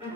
Hi,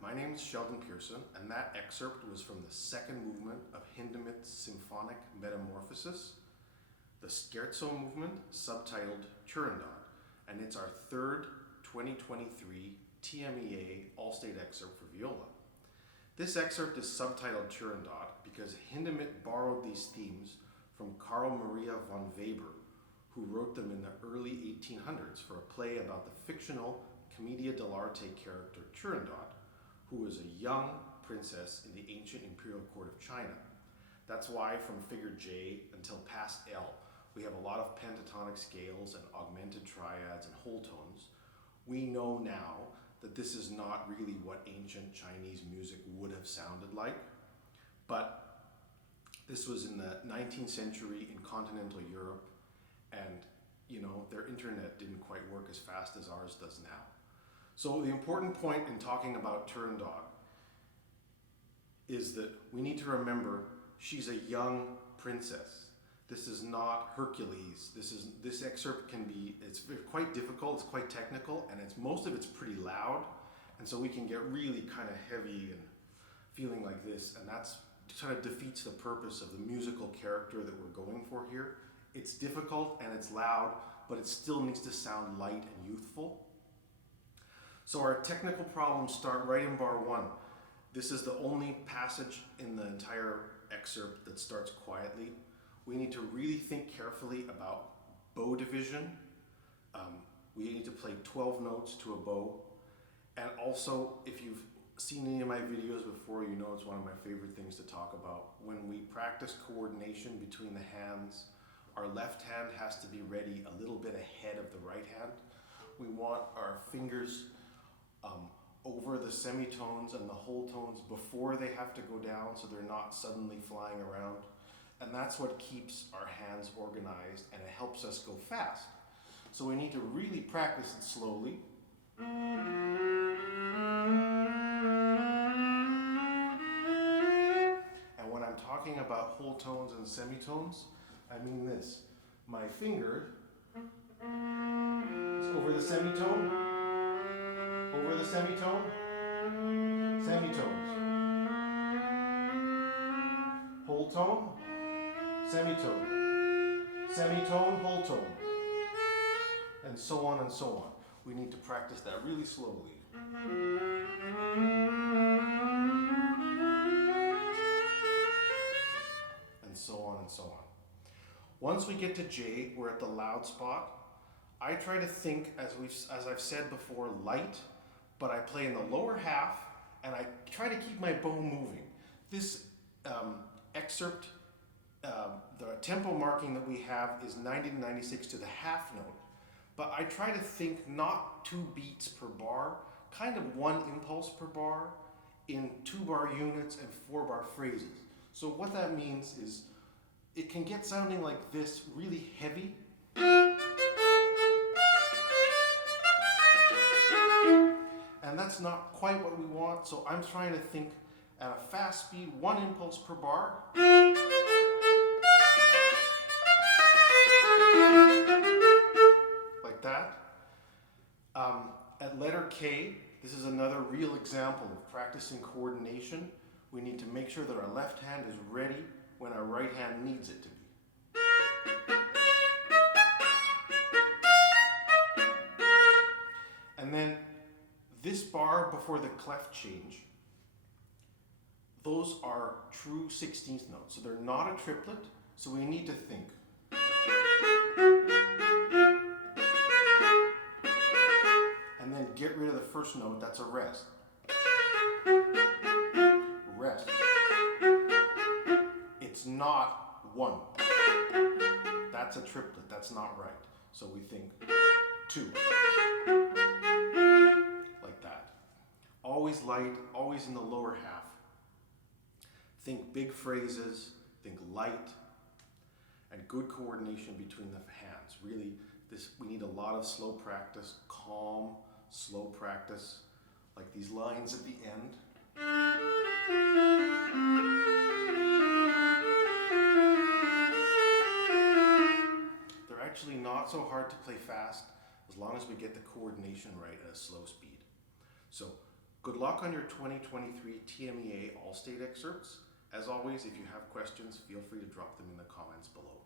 my name is Sheldon Person, and that excerpt was from the second movement of Hindemith's Symphonic Metamorphosis, the Scherzo movement, subtitled Turandot, and it's our third 2023 TMEA All-State Excerpt for Viola. This excerpt is subtitled Turandot because Hindemith borrowed these themes from Carl Maria von Weber, who wrote them in the early 1800s for a play about the fictional Commedia dell'arte character Turandot, who was a young princess in the ancient imperial court of China. That's why from figure J until past L, we have a lot of pentatonic scales and augmented triads and whole tones. We know now that this is not really what ancient Chinese music would have sounded like, but this was in the 19th century in continental Europe, and their internet didn't quite work as fast as ours does now. So the important point in talking about Turandot is that we need to remember she's a young princess. This is not Hercules. This excerpt it's quite difficult, it's quite technical, and most of it's pretty loud, and so we can get really kind of heavy and feeling like this, and that's kind of defeats the purpose of the musical character that we're going for here. It's difficult and it's loud, but it still needs to sound light and youthful. So our technical problems start right in bar one. This is the only passage in the entire excerpt that starts quietly. We need to really think carefully about bow division. We need to play 12 notes to a bow. And also, if you've seen any of my videos before, you know it's one of my favorite things to talk about. When we practice coordination between the hands, our left hand has to be ready a little bit ahead of the right hand. We want our fingers over the semitones and the whole tones before they have to go down, so they're not suddenly flying around. And that's what keeps our hands organized, and it helps us go fast. So we need to really practice it slowly. And when I'm talking about whole tones and semitones, I mean this. My finger is over the semitone, over the semitone, semitones. Whole tone, semitone, semitone, whole tone, and so on and so on. We need to practice that really slowly. And so on and so on. Once we get to J, we're at the loud spot. I try to think, as I've said before, light, but I play in the lower half, and I try to keep my bow moving. This excerpt, the tempo marking that we have is 90 to 96 to the half note, but I try to think not 2 beats per bar, kind of 1 impulse per bar in 2-bar units and 4-bar phrases. So what that means is it can get sounding like this, really heavy. And that's not quite what we want, so I'm trying to think at a fast speed, 1 impulse per bar. Like that. At letter K, this is another real example of practicing coordination. We need to make sure that our left hand is ready when our right hand needs it to be. And then this bar before the clef change, those are true 16th notes. So they're not a triplet, so we need to think. And then get rid of the first note, that's a rest. Rest. not 1. That's a triplet, that's not right. So we think 2. Like that. Always light, always in the lower half. Think big phrases, think light, and good coordination between the hands. Really, we need a lot of slow practice, calm, slow practice, like these lines at the end. They're actually not so hard to play fast as long as we get the coordination right at a slow speed. So, good luck on your 2023 TMEA All-State Excerpts. As always, if you have questions, feel free to drop them in the comments below.